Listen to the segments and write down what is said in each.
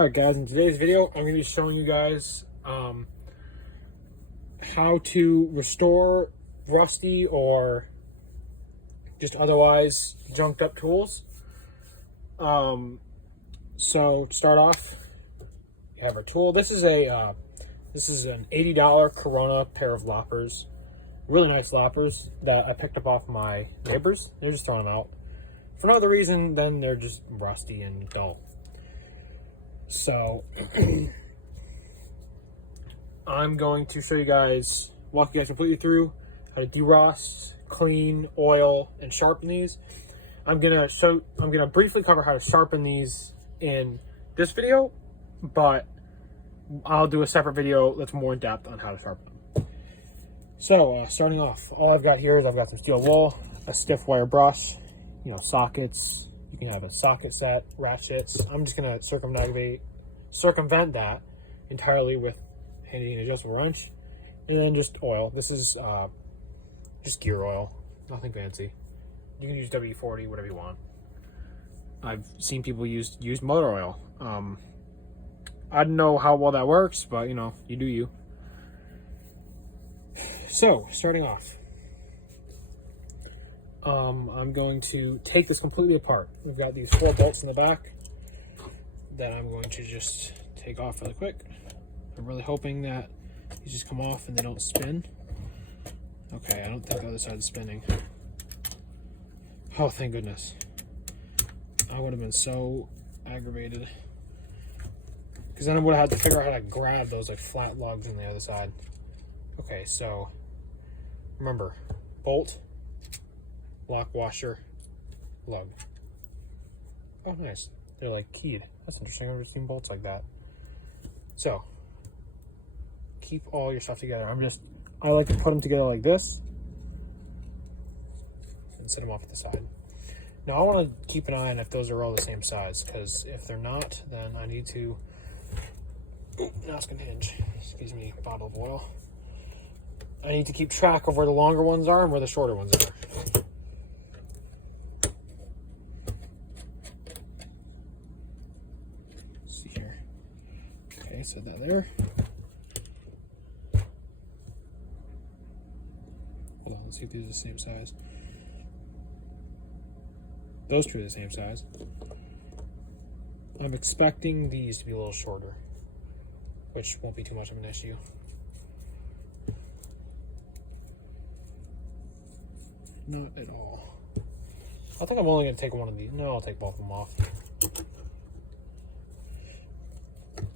Alright guys, in today's video I'm going to be showing you guys how to restore rusty or just otherwise junked up tools. So to start off, we have our tool. This is an $80 Corona pair of loppers. Really nice loppers that I picked up off my neighbors. They're just throwing them out for no other reason than they're just rusty and dull. So I'm going to show you guys, walk you guys completely through how to derust, clean, oil, and sharpen these. I'm gonna briefly cover how to sharpen these in this video, but I'll do a separate video that's more in depth on how to sharpen them. So starting off, all I've got here is I've got some steel wool, a stiff wire brush, sockets. You can have a socket set, ratchets. I'm just gonna circumvent that entirely with handy and adjustable wrench, and then just oil. This is just gear oil, nothing fancy. You can use W40, whatever you want. I've seen people use motor oil. I don't know how well that works, but you do you. So starting off, I'm going to take this completely apart. We've got these 4 bolts in the back that I'm going to just take off really quick. I'm really hoping that these just come off and they don't spin. Okay, I don't think the other side is spinning. Oh, thank goodness. I would have been so aggravated, because then I would have had to figure out how to grab those flat lugs on the other side. Okay, so remember, bolt, lock washer, lug. Oh, nice. They're keyed. That's interesting. I've never seen bolts like that. So keep all your stuff together. I like to put them together like this and set them off at the side. Now I want to keep an eye on if those are all the same size, because if they're not, then I need to, now it's gonna hinge. Excuse me, bottle of oil. I need to keep track of where the longer ones are and where the shorter ones are. Let's see here. Okay, set that there. Hold on, let's see if these are the same size. Those two are the same size. I'm expecting these to be a little shorter, which won't be too much of an issue. Not at all. I think I'm only going to take one of these. No, I'll take both of them off.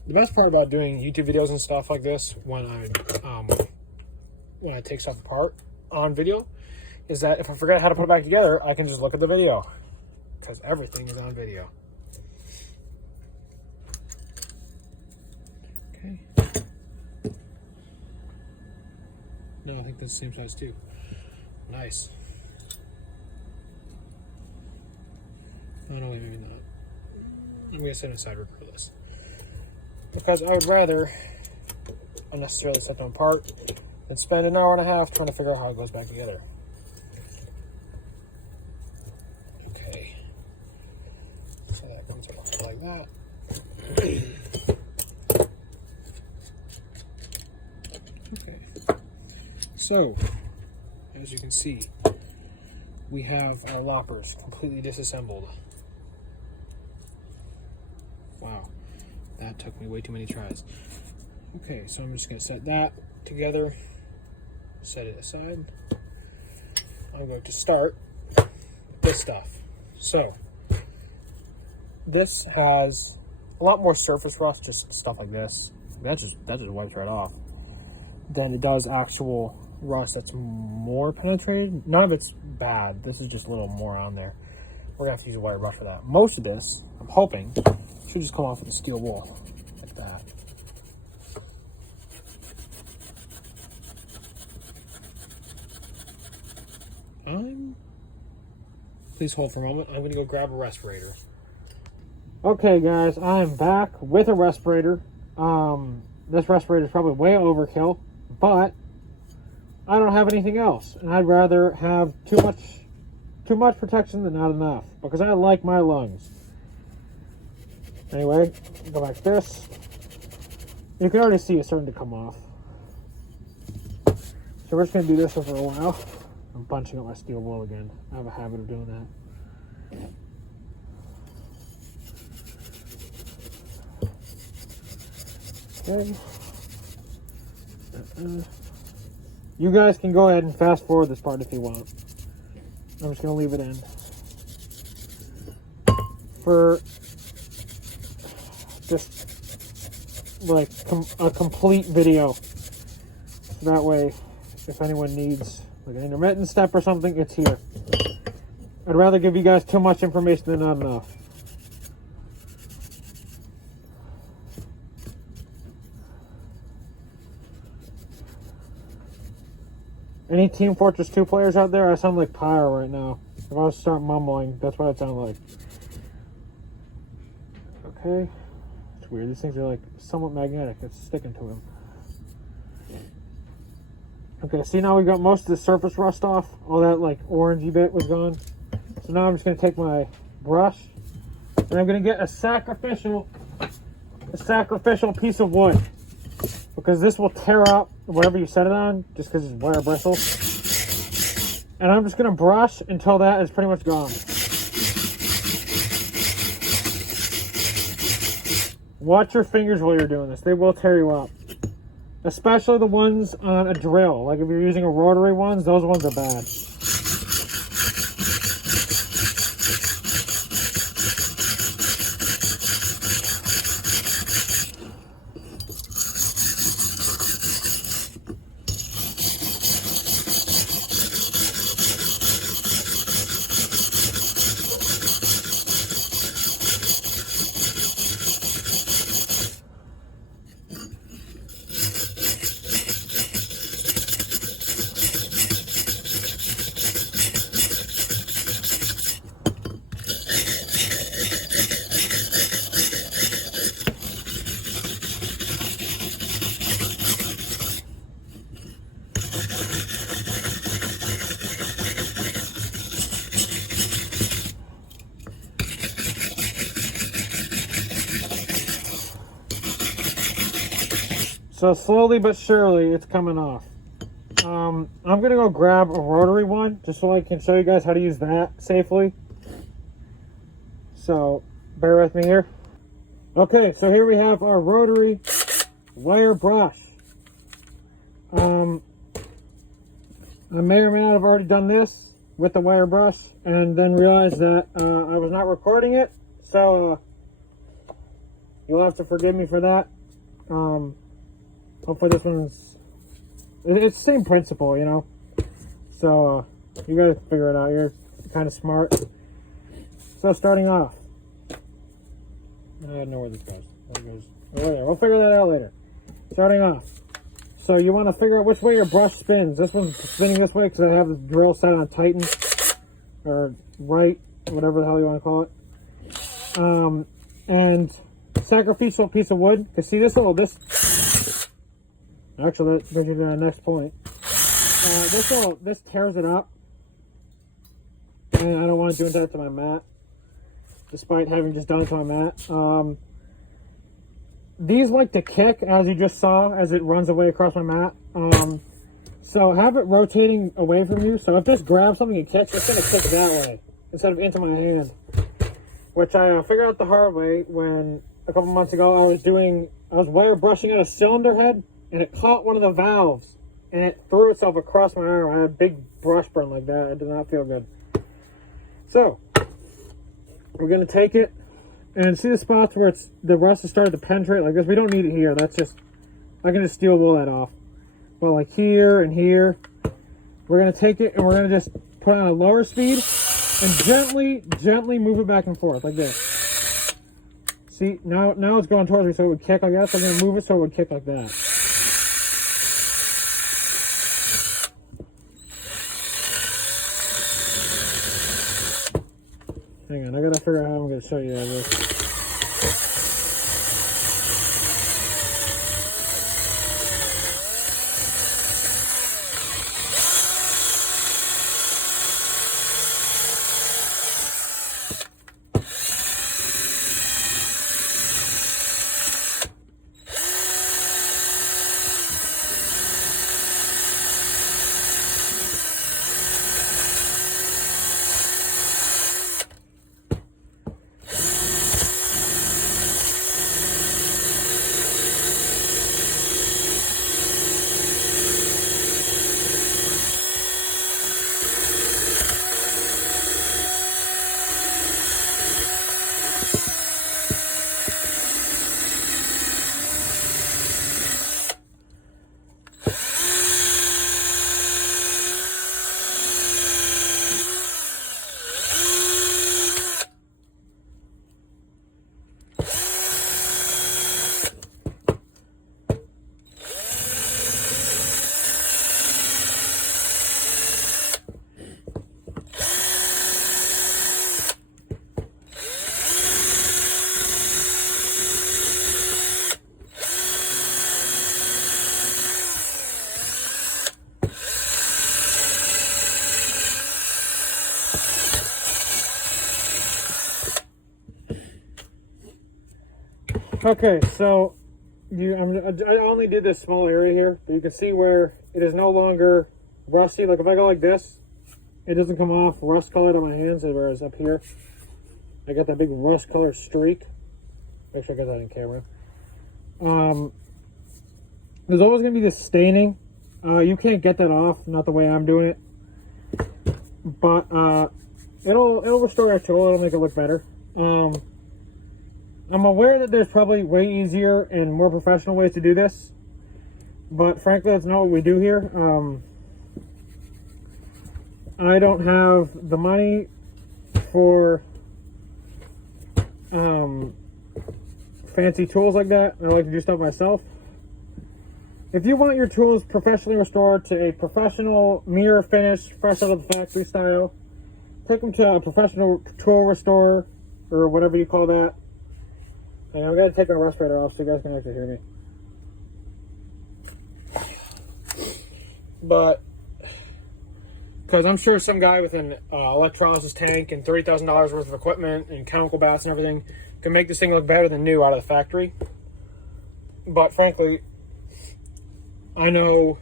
The best part about doing YouTube videos and stuff like this, when I take stuff apart on video, is that if I forget how to put it back together, I can just look at the video, because everything is on video. Okay. No, I think that's the same size too. Nice. Oh, no, maybe not. I'm going to set it aside regardless, because I would rather unnecessarily set them apart than spend an hour and a half trying to figure out how it goes back together. Okay. So that comes apart like that. Okay. So, as you can see, we have our loppers completely disassembled. Wow, that took me way too many tries. Okay, so I'm just going to set that together, set it aside. I'm going to start with this stuff. So, this has a lot more surface rust, just stuff like this. That just wipes right off. Than it does actual rust that's more penetrated. None of it's bad. This is just a little more on there. We're going to have to use a wire brush for that. Most of this, I'm hoping, should just come off with the steel wool, like that. Please hold for a moment. I'm going to go grab a respirator. Okay, guys, I'm back with a respirator. This respirator is probably way overkill, but I don't have anything else, and I'd rather have too much protection than not enough, because I like my lungs. Anyway, go like this. You can already see it's starting to come off. So we're just going to do this for a while. I'm bunching up my steel wool again. I have a habit of doing that. Okay. You guys can go ahead and fast forward this part if you want. I'm just going to leave it in. For just like a complete video. That way, if anyone needs like an intermittent step or something, it's here. I'd rather give you guys too much information than not enough. Any Team Fortress 2 players out there? I sound like Pyro right now. If I was to start mumbling, that's what it sound like. Okay. It's weird. These things are like somewhat magnetic. It's sticking to them. Okay, see now we've got most of the surface rust off. All that like orangey bit was gone. So now I'm just going to take my brush and I'm going to get a sacrificial piece of wood. Because this will tear up whatever you set it on, just because it's wire bristles. And I'm just going to brush until that is pretty much gone. Watch your fingers while you're doing this. They will tear you up. Especially the ones on a drill. Like if you're using a rotary ones, those ones are bad. So slowly but surely, it's coming off. I'm going to go grab a rotary one, just so I can show you guys how to use that safely. So, bear with me here. Okay, so here we have our rotary wire brush. I may or may not have already done this with the wire brush, and then realized that I was not recording it. So, you'll have to forgive me for that. Hopefully this one's... It's the same principle, you know? So, you gotta figure it out. You're kind of smart. So, starting off. I don't know where this goes. Where it goes. Oh, there. We'll figure that out later. Starting off. So, you want to figure out which way your brush spins. This one's spinning this way because I have the drill set on Titan. Or right. Whatever the hell you want to call it. And sacrificial piece of wood. Because see this little... Actually, that brings you to our next point. This tears it up. And I don't want to do that to my mat. Despite having just done it to my mat. These like to kick, as you just saw, as it runs away across my mat. So have it rotating away from you. So if this grabs something and kicks, it's going to kick that way. Instead of into my hand. Which I figured out the hard way when, a couple months ago, I was wire brushing out a cylinder head. And it caught one of the valves, and it threw itself across my arm. I had a big brush burn like that. It did not feel good. So, we're going to take it, and see the spots where the rust has started to penetrate like this? We don't need it here. That's just, I can just steel wool that off. But like here and here, we're going to take it, and we're going to just put it on a lower speed, and gently move it back and forth like this. See, now it's going towards me, so it would kick like that. So I'm going to move it so it would kick like that. Hang on, I gotta figure out how I'm gonna show you this. Okay, so I only did this small area here, but you can see where it is no longer rusty. Like if I go like this, it doesn't come off rust colored on my hands, whereas up here, I got that big rust colored streak. Make sure I got that in camera. There's always gonna be this staining. You can't get that off, not the way I'm doing it. But it'll restore your tool. It'll make it look better. I'm aware that there's probably way easier and more professional ways to do this, but frankly, that's not what we do here. I don't have the money for fancy tools like that. I like to do stuff myself. If you want your tools professionally restored to a professional mirror finish, fresh out of the factory style, take them to a professional tool restorer, or whatever you call that. And I'm going to take my respirator off so you guys can actually hear me. But, because I'm sure some guy with an electrolysis tank and $30,000 worth of equipment and chemical baths and everything can make this thing look better than new out of the factory. But frankly, I know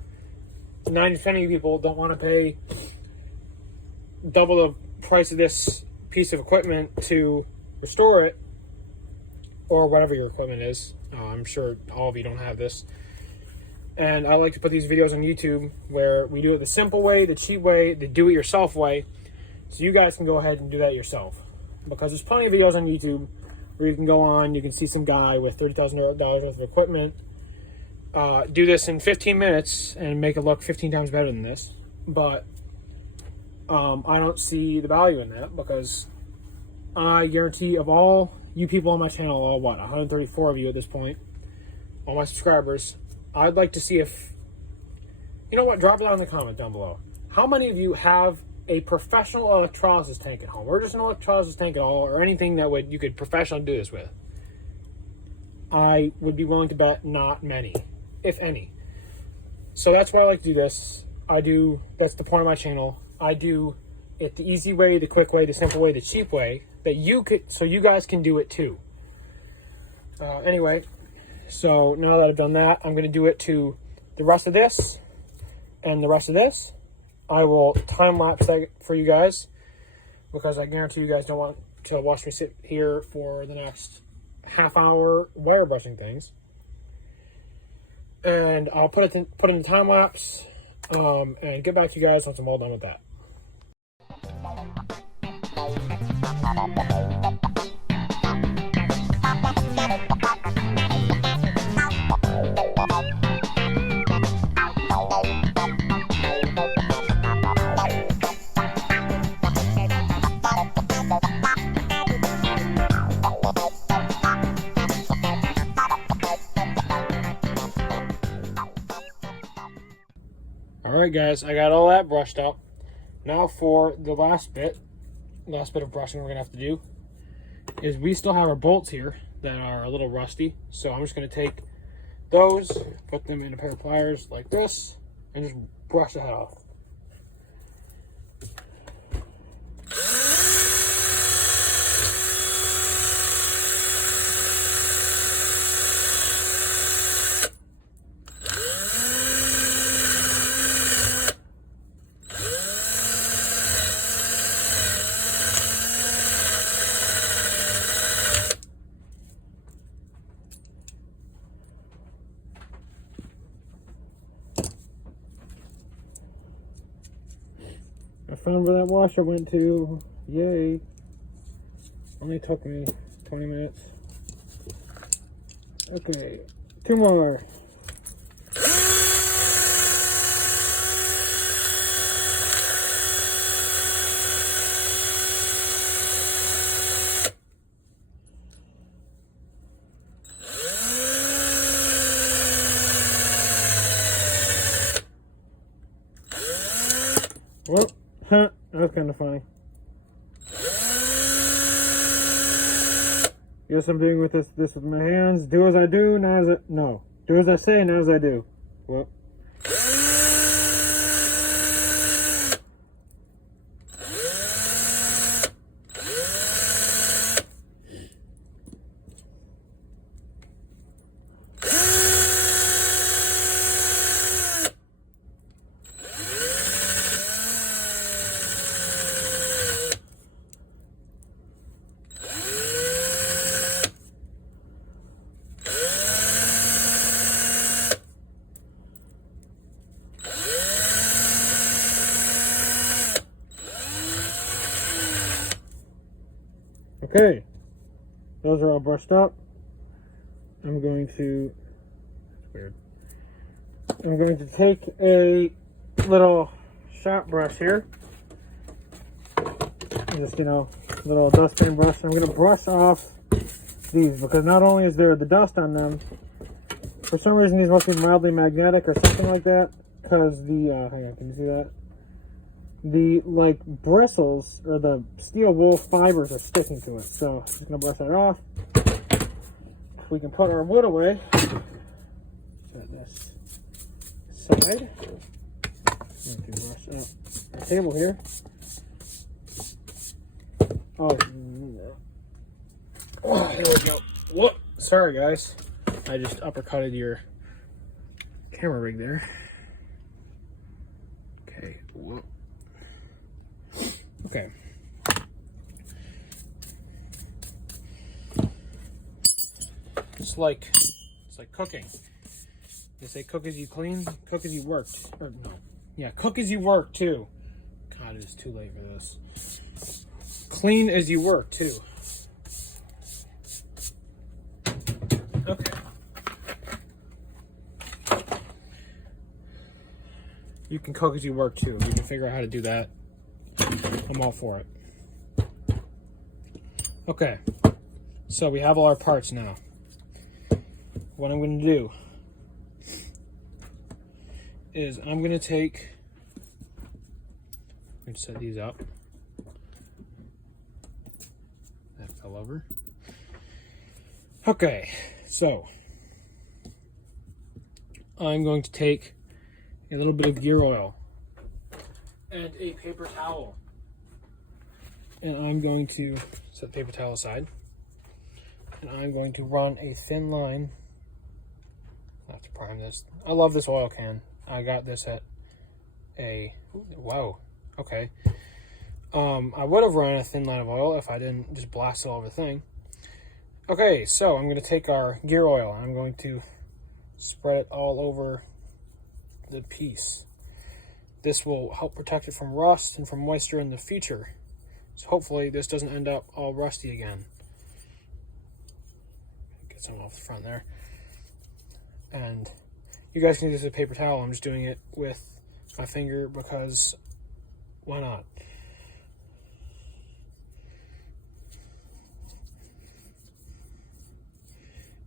90% of you people don't want to pay double the price of this piece of equipment to restore it, or whatever your equipment is. I'm sure all of you don't have this. And I like to put these videos on YouTube where we do it the simple way, the cheap way, the do-it-yourself way, so you guys can go ahead and do that yourself. Because there's plenty of videos on YouTube where you can go on, you can see some guy with $30,000 worth of equipment do this in 15 minutes and make it look 15 times better than this. But I don't see the value in that, because I guarantee of all you people on my channel, all 134 of you at this point, all my subscribers, I'd like to see if, you know what, drop it down in the comment down below. How many of you have a professional electrolysis tank at home, or just an electrolysis tank at all, or anything that you could professionally do this with? I would be willing to bet not many, if any. So that's why I like to do this. That's the point of my channel. I do it the easy way, the quick way, the simple way, the cheap way, so you guys can do it too. Anyway, so now that I've done that, I'm going to do it to the rest of this and the rest of this. I will time lapse that for you guys, because I guarantee you guys don't want to watch me sit here for the next half hour wire brushing things. And I'll put it in the time lapse and get back to you guys once I'm all done with that. Alright guys, I got all that brushed up. Now for the last bit of brushing we're going to have to do is we still have our bolts here that are a little rusty. So I'm just going to take those, put them in a pair of pliers like this, and just brush the head off. I found where that washer went to. Yay. Only took me 20 minutes. Okay, 2 more. Well, that was kind of funny. Guess I'm doing with this with my hands. Do as I do, not as I... No. Do as I say, not as I do. Well. Okay, those are all brushed up. I'm going to, weird. I'm going to take a little shop brush here. Just, you know, little dustpan brush. I'm going to brush off these because not only is there the dust on them, for some reason these must be mildly magnetic or something like that. Because the, hang on, can you see that? The, like, bristles or the steel wool fibers are sticking to it. So I'm just going to brush that off. We can put our wood away. Set this aside. I'm going to brush up our table here. Oh, here we go. Whoop! Sorry, guys. I just uppercutted your camera rig there. Okay. Whoop. Okay. It's like cooking. They say cook as you clean, cook as you work. Or no. Yeah, cook as you work too. God, it is too late for this. Clean as you work too. Okay. You can cook as you work too. You can figure out how to do that. I'm all for it. Okay. So we have all our parts now. What I'm going to do is I'm going to take, I'm going to set these up. That fell over. Okay, so I'm going to take a little bit of gear oil and a paper towel. And I'm going to set the paper towel aside. And I'm going to run a thin line. I have to prime this. I love this oil can. I got this at a, wow, okay. I would have run a thin line of oil if I didn't just blast it all over the thing. Okay, so I'm going to take our gear oil and I'm going to spread it all over the piece. This will help protect it from rust and from moisture in the future. So hopefully this doesn't end up all rusty again. Get some off the front there. And you guys can use this with a paper towel. I'm just doing it with my finger because why not?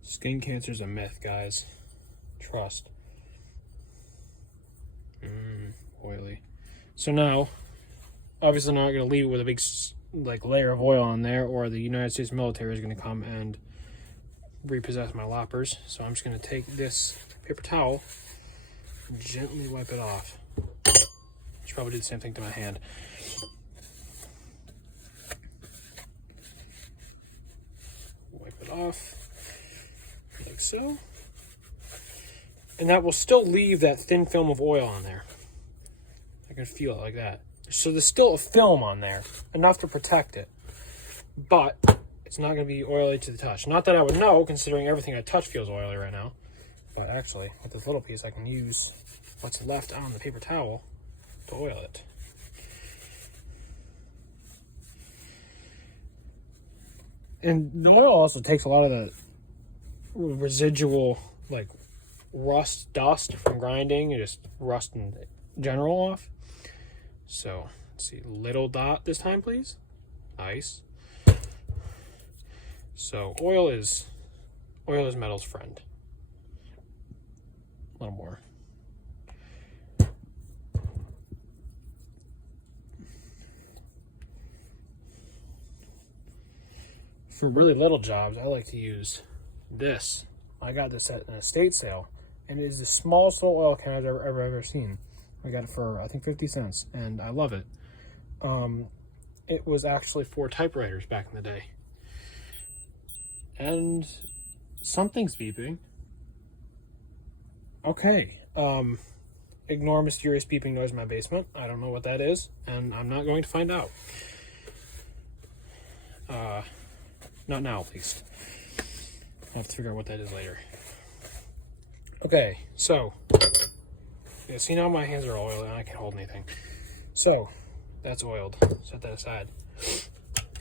Skin cancer is a myth, guys. Trust. Oily. So now, obviously I'm not going to leave it with a big layer of oil on there, or the United States military is going to come and repossess my loppers. So I'm just going to take this paper towel and gently wipe it off. Should probably do the same thing to my hand. Wipe it off like so. And that will still leave that thin film of oil on there. I can feel it like that. So there's still a film on there, enough to protect it. But it's not going to be oily to the touch. Not that I would know, considering everything I touch feels oily right now. But actually, with this little piece, I can use what's left on the paper towel to oil it. And the oil also takes a lot of the residual, like, rust dust from grinding and just rust in general off. So let's see, little dot this time, please. Nice. So oil is metal's friend. A little more. For really little jobs, I like to use this. I got this at an estate sale, and it is the smallest little oil can I've ever seen. I got it for, I think, 50 cents, and I love it. It was actually for typewriters back in the day. And something's beeping. Okay. Ignore mysterious beeping noise in my basement. I don't know what that is, and I'm not going to find out. Not now, at least. I'll have to figure out what that is later. Okay, so, yeah, see now my hands are oily and I can't hold anything. So, that's oiled. Set that aside.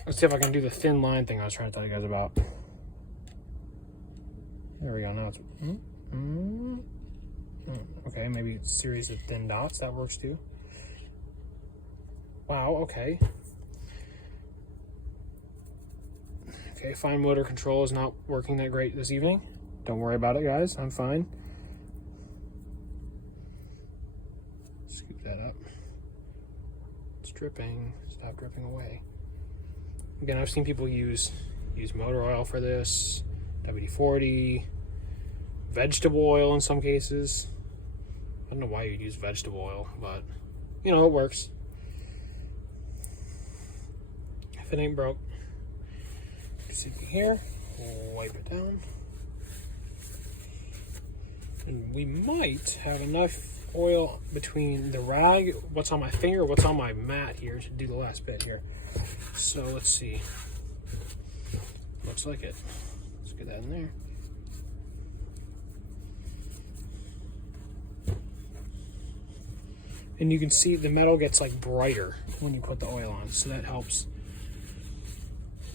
Let's see if I can do the thin line thing I was trying to tell you guys about. There we go. Now it's okay. Maybe it's a series of thin dots. That works too. Wow. Okay. Okay. Fine motor control is not working that great this evening. Don't worry about it, guys. I'm fine. Scoop that up. It's dripping. Stop dripping away. Again, I've seen people use motor oil for this, WD-40, vegetable oil in some cases. I don't know why you'd use vegetable oil, but you know, it works. If it ain't broke. See here, we'll wipe it down. And we might have enough oil between the rag, what's on my finger, what's on my mat here to do the last bit here. So let's see. Looks like it. Let's get that in there. And you can see the metal gets like brighter when you put the oil on, so that helps.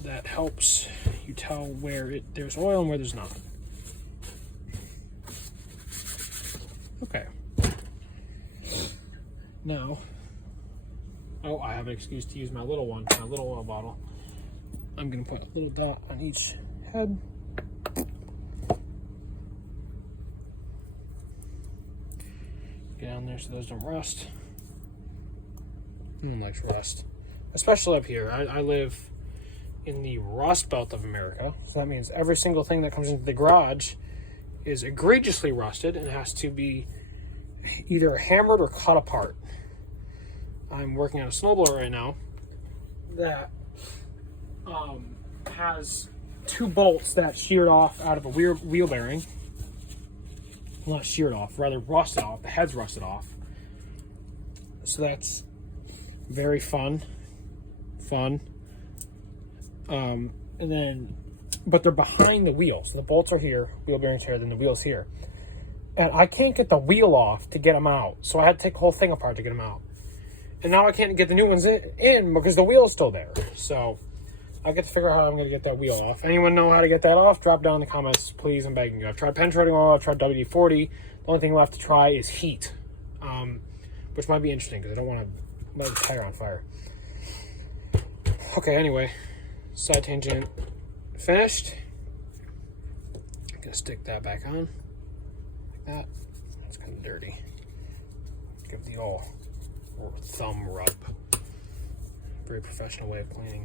That helps you tell where there's oil and where there's not. Okay. Now, oh, I have an excuse to use my little one, my little oil bottle. I'm going to put a little dot on each head. Get down there so those don't rust. No one likes rust. Especially up here. I live in the Rust Belt of America. So that means every single thing that comes into the garage is egregiously rusted and has to be either hammered or cut apart. I'm working on a snowblower right now that has two bolts that sheared off out of a wheel bearing. Well, not sheared off, rather rusted off. The head's rusted off. So that's very fun. And then, but they're behind the wheel. So the bolts are here, wheel bearings here, then the wheel's here. And I can't get the wheel off to get them out. So I had to take the whole thing apart to get them out. And now I can't get the new ones in because the wheel's still there. So I get to figure out how I'm going to get that wheel off. Anyone know how to get that off? Drop down in the comments, please. I'm begging you. I've tried penetrating oil. I've tried WD-40. The only thing left to try is heat, which might be interesting because I don't want to light the tire on fire. Okay, anyway, side tangent finished. I'm going to stick that back on like that. That's kind of dirty. Give the old thumb rub. Very professional way of cleaning.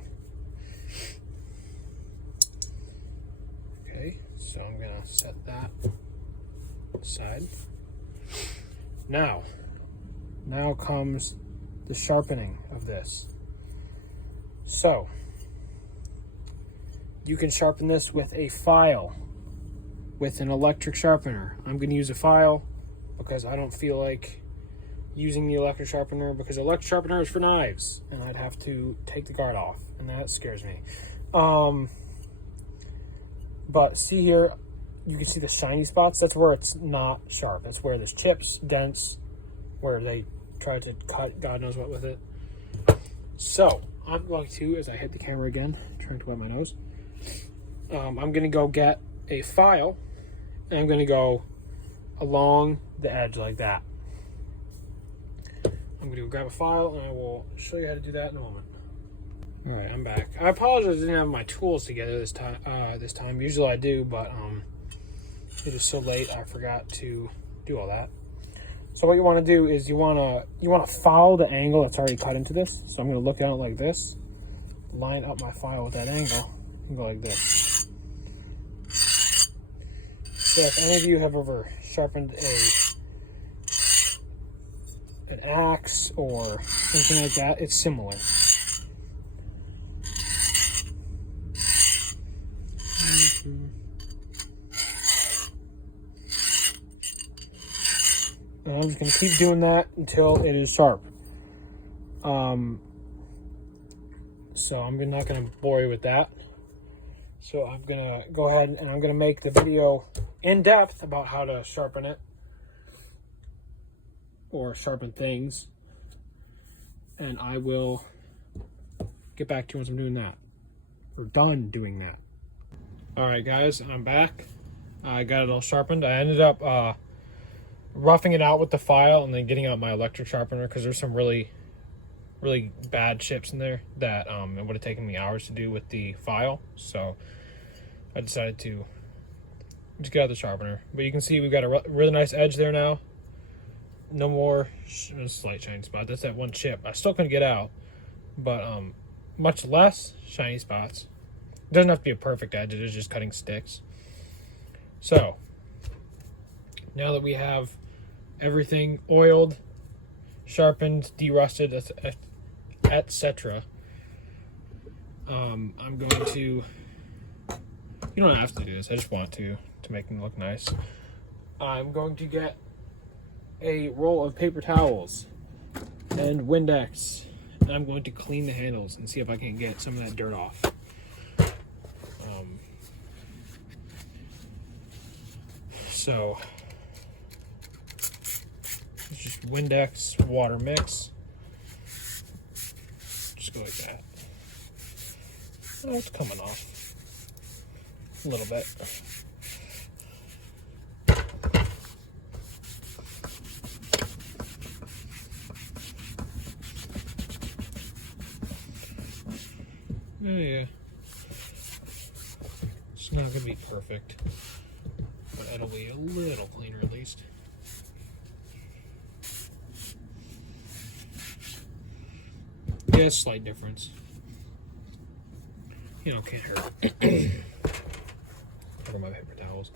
Okay, so I'm gonna set that aside. Now comes the sharpening of this. So you can sharpen this with a file, with an electric sharpener. I'm gonna use a file because I don't feel like using the electric sharpener because the electric sharpener is for knives and I'd have to take the guard off and that scares me. But see here, you can see the shiny spots. That's where it's not sharp. That's where there's chips, dents, where they tried to cut God knows what with it. So I'm going to, as I hit the camera again, trying to wet my nose, I'm going to go get a file and I'm going to go along the edge like that. I'm going to go grab a file and I will show you how to do that in a moment. All right, I'm back. I apologize I didn't have my tools together this time. Usually I do, but it is so late I forgot to do all that. So what you want to do is you want to follow the angle that's already cut into this. So I'm going to look at it like this, line up my file with that angle, and go like this. So if any of you have ever sharpened an axe or something like that, it's similar. And I'm just going to keep doing that until it is sharp. So I'm not going to bore you with that. So I'm going to go ahead and I'm going to make the video in depth about how to sharpen it. Or sharpen things. And I will get back to you once I'm doing that. or done doing that. All right, guys, I'm back. I got it all sharpened. I ended up roughing it out with the file and then getting out my electric sharpener because there's some really bad chips in there that it would have taken me hours to do with the file. So I decided to just get out the sharpener. But you can see we've got a really nice edge there now. No more slight shiny spot. That's that one chip. I still couldn't get out, but much less shiny spots. It doesn't have to be a perfect edge. It is just cutting sticks. So now that we have everything oiled, sharpened, derusted, etc., I'm going to, you don't have to do this, I just want to make them look nice. I'm going to get a roll of paper towels and Windex, and I'm going to clean the handles and see if I can get some of that dirt off. So it's just Windex water mix. Just go like that. Oh, it's coming off a little bit. Oh yeah. It's not gonna be perfect, but it'll be a little cleaner at least. Yeah, slight difference. You know, can't hurt. Cover my paper towels.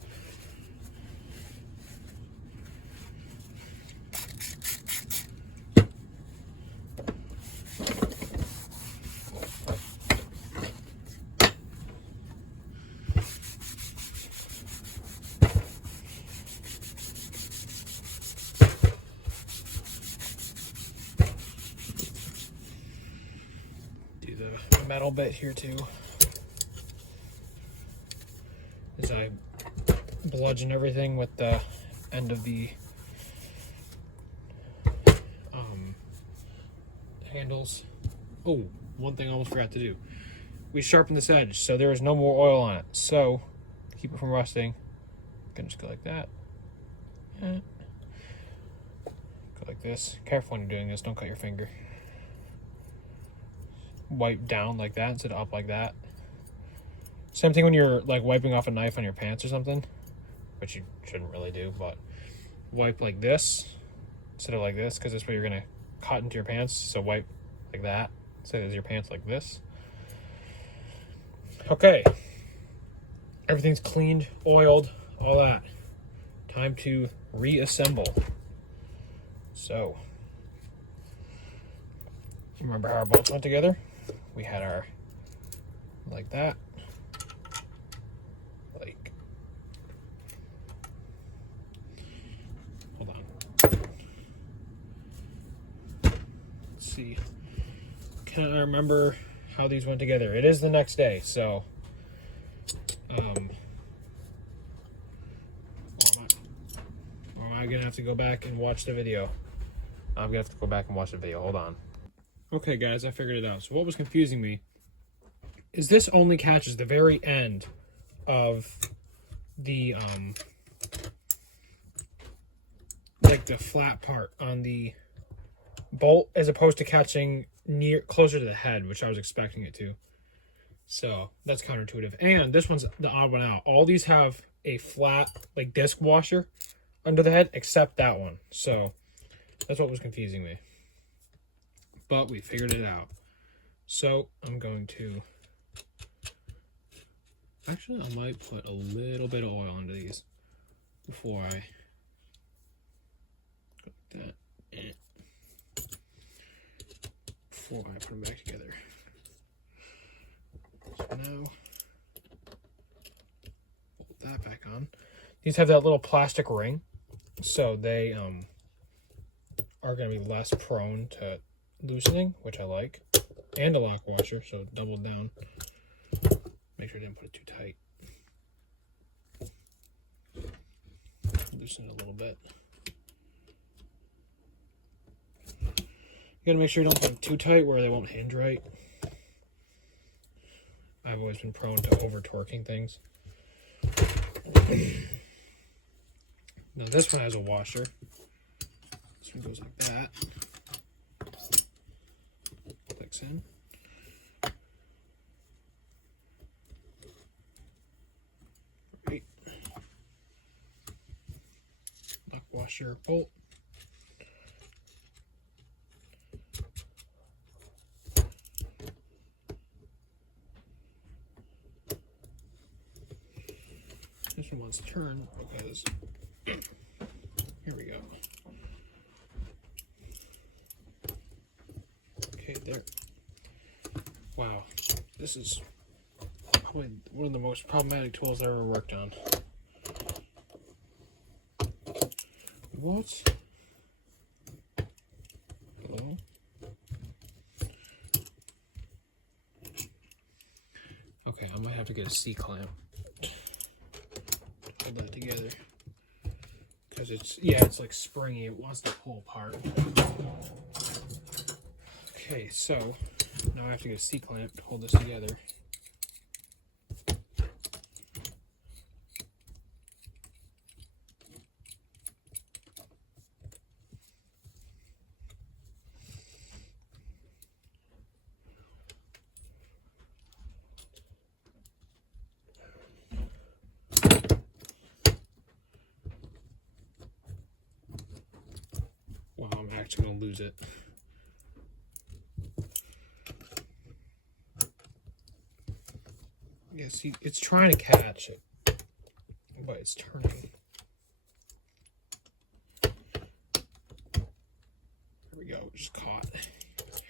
Do the metal bit here too. As I bludgeon everything with the end of the handles. Oh, one thing I almost forgot to do. We sharpened this edge, so there is no more oil on it. So, to keep it from rusting, I'm gonna just go like that. Go like this. Careful when you're doing this, don't cut your finger. Wipe down like that instead of up like that. Same thing when you're like wiping off a knife on your pants or something, which you shouldn't really do, but wipe like this instead of like this, because this way you're gonna cut into your pants. So wipe like that instead of your pants like this. Okay, everything's cleaned, oiled, all that. Time to reassemble. So, remember how our bolts went together? We had our like that. Like, hold on. Let's see. Can I remember how these went together? It is the next day, so or am I gonna have to go back and watch the video? I'm gonna have to go back and watch the video. Hold on. Okay, guys, I figured it out. So what was confusing me is this only catches the very end of the like the flat part on the bolt, as opposed to catching closer to the head, which I was expecting it to. So that's counterintuitive. And this one's the odd one out. All these have a flat like disc washer under the head, except that one. So that's what was confusing me. But we figured it out. So I'm going to, actually I might put a little bit of oil into these before I go like that. Before I put them back together. So now, put that back on. These have that little plastic ring, so they are going to be less prone to loosening, which I like, and a lock washer, so double down. Make sure I didn't put it too tight. Loosen it a little bit. You gotta make sure you don't put them too tight where they won't hinge right. I I've always been prone to over torquing things. Now this one has a washer. This one goes like that. Clicks in. Right. Lock washer bolt. This one wants to turn because here we go. Okay, there. Wow, this is probably one of the most problematic tools I've ever worked on. What? Hello? Okay, I might have to get a C-clamp. Hold that together. Because it's like springy, it wants to pull apart. Okay, so now I have to get a C-clamp to hold this together. Wow, I'm actually gonna lose it. Yeah, see, it's trying to catch it, but it's turning. There we go, it just caught.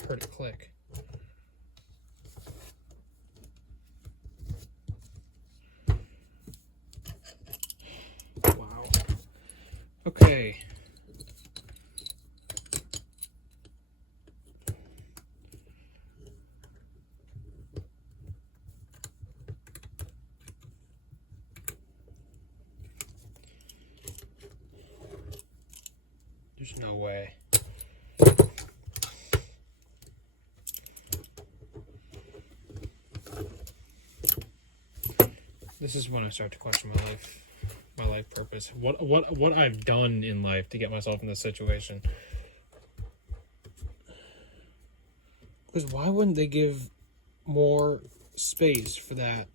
Heard it click. Wow. Okay. There's no way. This is when I start to question my life purpose. What I've done in life to get myself in this situation. Because why wouldn't they give more space for that,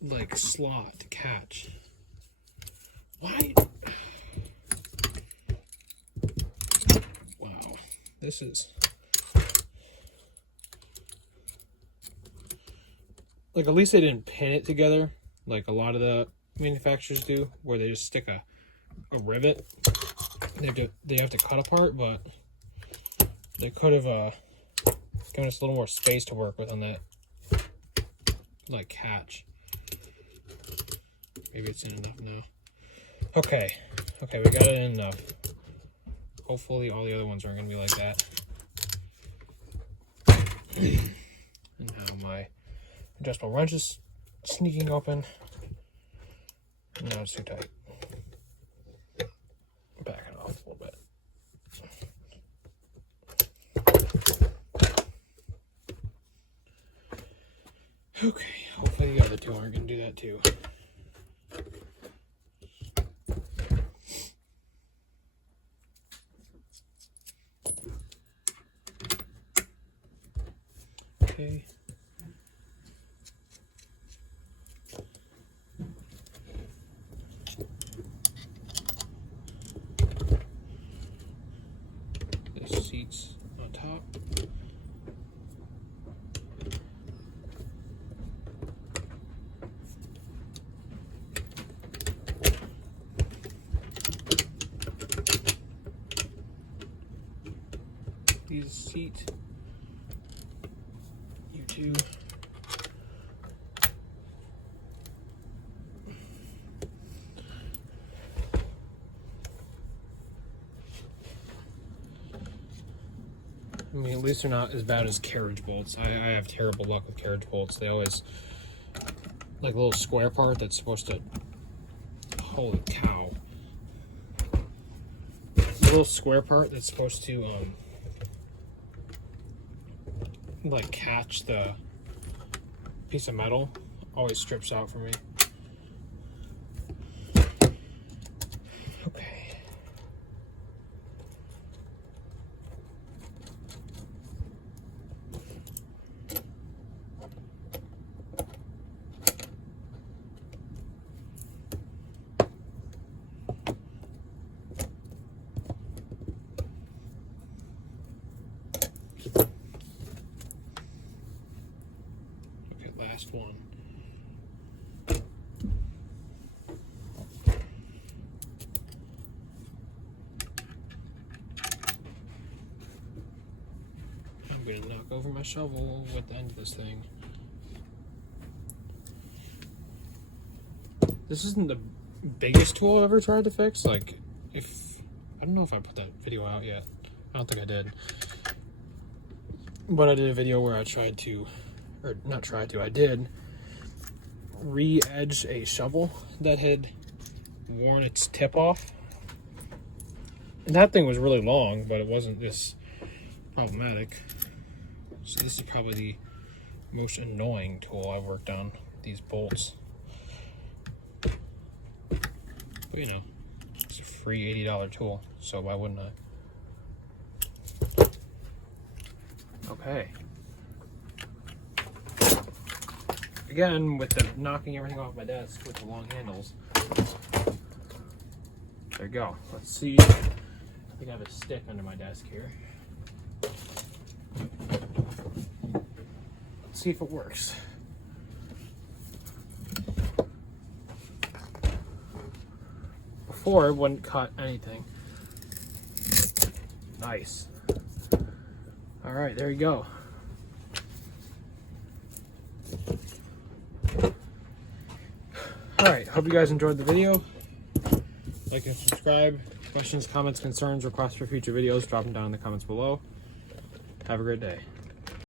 like, slot to catch? Why? Wow, this is like, at least they didn't pin it together like a lot of the manufacturers do, where they just stick a rivet. They have to cut apart, but they could have given us a little more space to work with on that, like, catch. Maybe it's in enough now. Okay, we got it in enough. Hopefully all the other ones aren't going to be like that. And now my adjustable wrench is sneaking open. Now it's too tight. Back it off a little bit. Okay, hopefully the other two aren't going to do that too. Okay. The seats on top. These seat. You two. I mean, at least they're not as bad as carriage bolts. I have terrible luck with carriage bolts. They always, like, a little square part that's supposed to, holy cow. A little square part that's supposed to, like, catch the piece of metal always strips out for me. Okay. Last one. I'm gonna knock over my shovel with the end of this thing. This isn't the biggest tool I've ever tried to fix. Like, I don't know if I put that video out yet. I don't think I did. But I did a video where I tried to, or not tried to, I did re-edge a shovel that had worn its tip off. And that thing was really long, but it wasn't this problematic. So this is probably the most annoying tool I've worked on, these bolts. But you know, it's a free $80 tool, so why wouldn't I? Okay. Again, with the knocking everything off my desk with the long handles. There you go. Let's see. I think I have a stick under my desk here. Let's see if it works. Before, it wouldn't cut anything. Nice. All right, there you go. All right, hope you guys enjoyed the video. Like and subscribe. Questions, comments, concerns, requests for future videos, drop them down in the comments below. Have a great day.